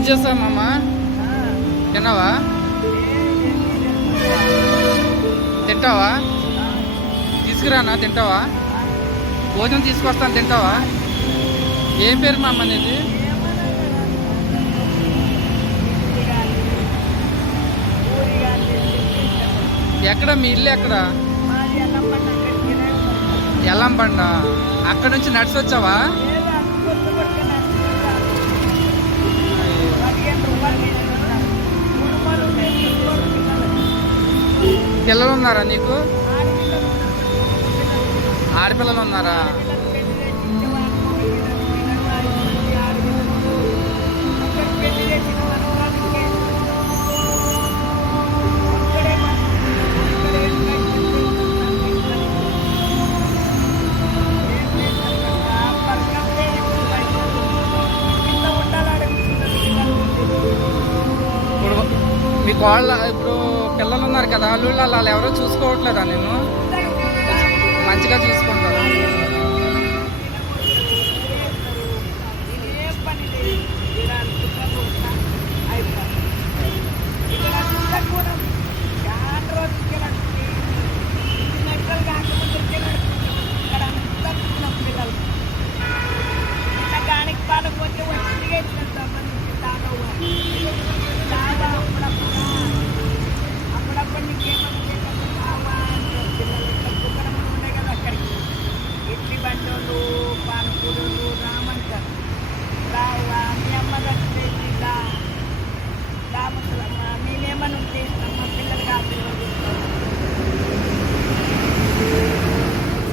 Phone చేస్తామమ్మా తిన్నావా తింటావా? తీసుకురానా? తింటావా? భోజనం తీసుకొస్తాను తింటావా? ఏం పేరు మా అమ్మ నీది? ఎక్కడ? మీ ఇల్లు ఎక్కడ? ఎల్లంబండ అక్కడ నుంచి నడిచి వచ్చావా పిల్లలు ఉన్నారా నీకు? ఆడపిల్లలు ఉన్నారా? మీ కోళ్ళ ఇప్పుడు పిల్లలు ఉన్నారు కదా వాళ్ళు వాళ్ళు ఎవరో చూసుకోవట్లేదా నేను మంచిగా చూసుకుంటాను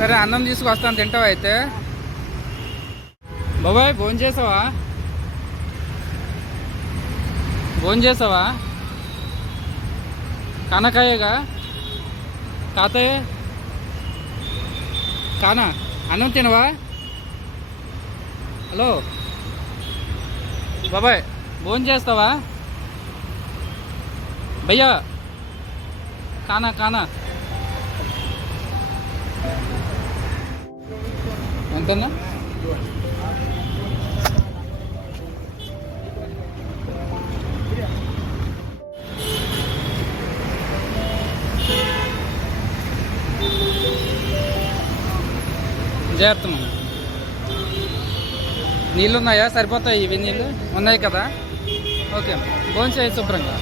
సరే అన్నం తీసుకొస్తాను తింటావా అయితే? బాబాయ్ భోజనం చేసావా? భోజనం చేసావా? కనకాయగా తాతయ్య? కానా? అన్నం తినవా? హలో? బాబాయ్ భోజనం చేస్తావా? భయ్యా? కానా కానా? ఎంతన్నా జాగ్రత్త నీళ్ళు ఉన్నాయా సరిపోతాయి ఇవి నీళ్ళు ఉన్నాయి కదా? ఓకే. భోజనం చేయి శుభ్రంగా.